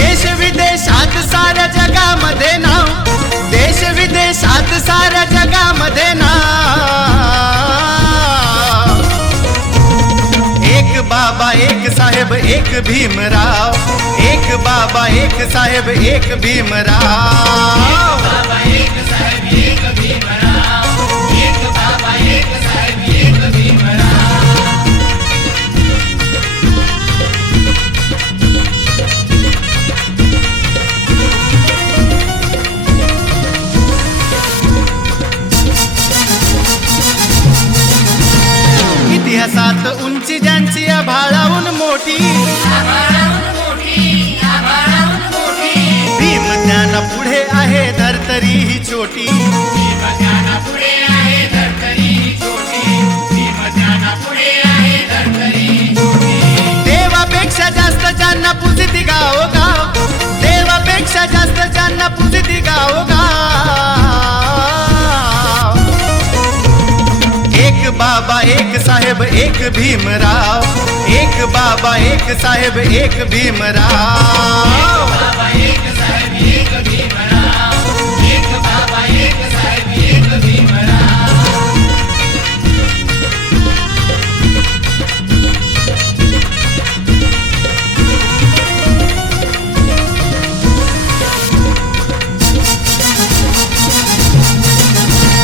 देश विदेशात साऱ्या जगामध्ये नाव, देश विदेशात साऱ्या जगामध्ये नाव। एक बाबा एक साहेब एक भीमराव, एक बाबा एक साहेब एक भीमराव। इतिहासात उंची ज्यांची आभाळाहून मोठी, भीम ज्ञाना पुढे आहे धरतरी ही छोटी। देवापेक्षा जास्त ज्यांना पूजिती गावोगाव, देवापेक्षा जास्त ज्यांना पूजिती गावोगाव। एक बाबा एक साहेब एक भीमराव, एक बाबा एक साहेब एक भीमराव।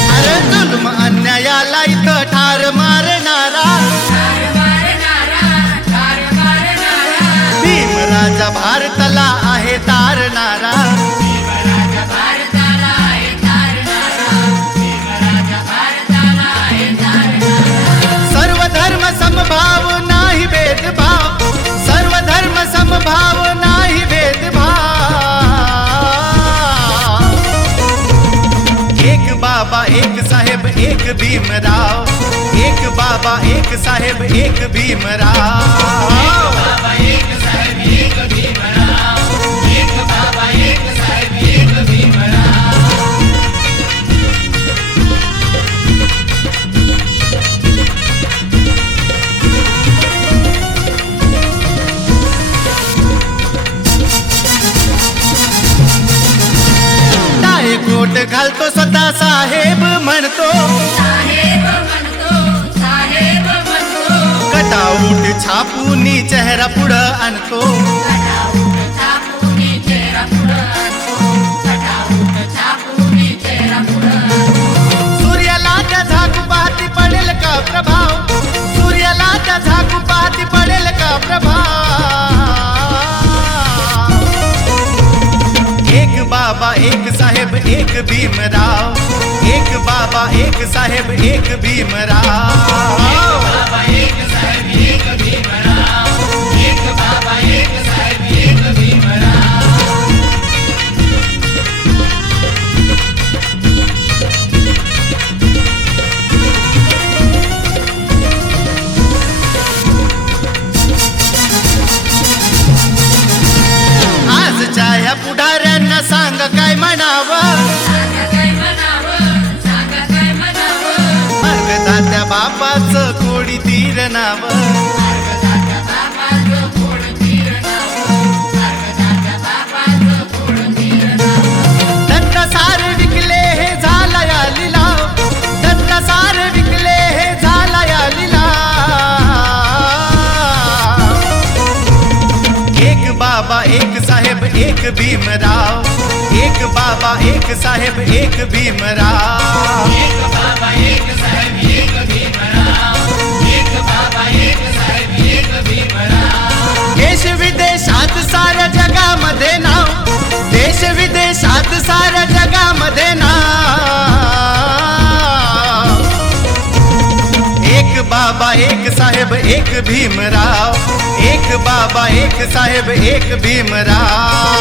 अरे जुल्म अन्यायाला इथं ठार मारणारा, भीमराजा भारताला आहे तारणारा। सर्व धर्म समभाव नाही भेदभाव, सर्व धर्म समभाव नाही भेदभाव। एक बाबा एक साहेब एक भीमराव, एक बाबा एक साहेब एक भीमराव। कोट घालतो स्वतः साहेब म्हणतो, कटाऊट छापून चेहरा पुढं आणतो। सूर्याला त्या झाकू पाहती पडेल का प्रभाव, सूर्याला त्या झाकू पाहती पडेल का प्रभाव। एक बाबा एक साहेब एक भीमराव, एक बाबा एक साहेब एक भीमराव। आजच्या ह्या पुढाऱ्यांना सांग काय म्हणावं, मार्गदात्या बापाचं कोडी तीर नाव। दत्तसार विकले हे झाला या लिलाव, दत्तसार विकले हे झाला या लिलाव। एक बाबा एक साहेब एक भीमराव, एक बाबा एक साहेब एक भीमराव। देश विदेशात साऱ्या जगामध्ये नाव, देश विदेशात साऱ्या जगामध्ये नाव। एक बाबा एक साहेब एक भीमराव, एक बाबा एक साहेब एक भीमराव।